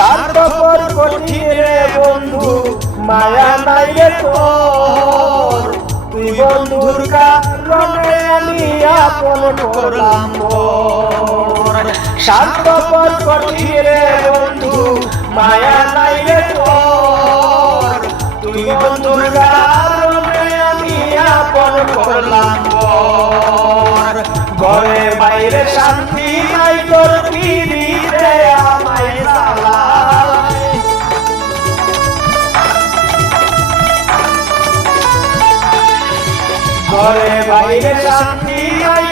স্বার্থপর কঠিনে বন্ধু, মায়া নাই রে তোর। তুই বন্ধুর কারণে আমি আপন করলাম স্বার্থপর কঠিনে বন্ধু, মায়া নাই রে তোর। তুই বন্ধুর কারণে আমি আপন করলাম ঘরে বাইরে শান্তি নাই তোর ঘরে বাইরে শান্তি নাই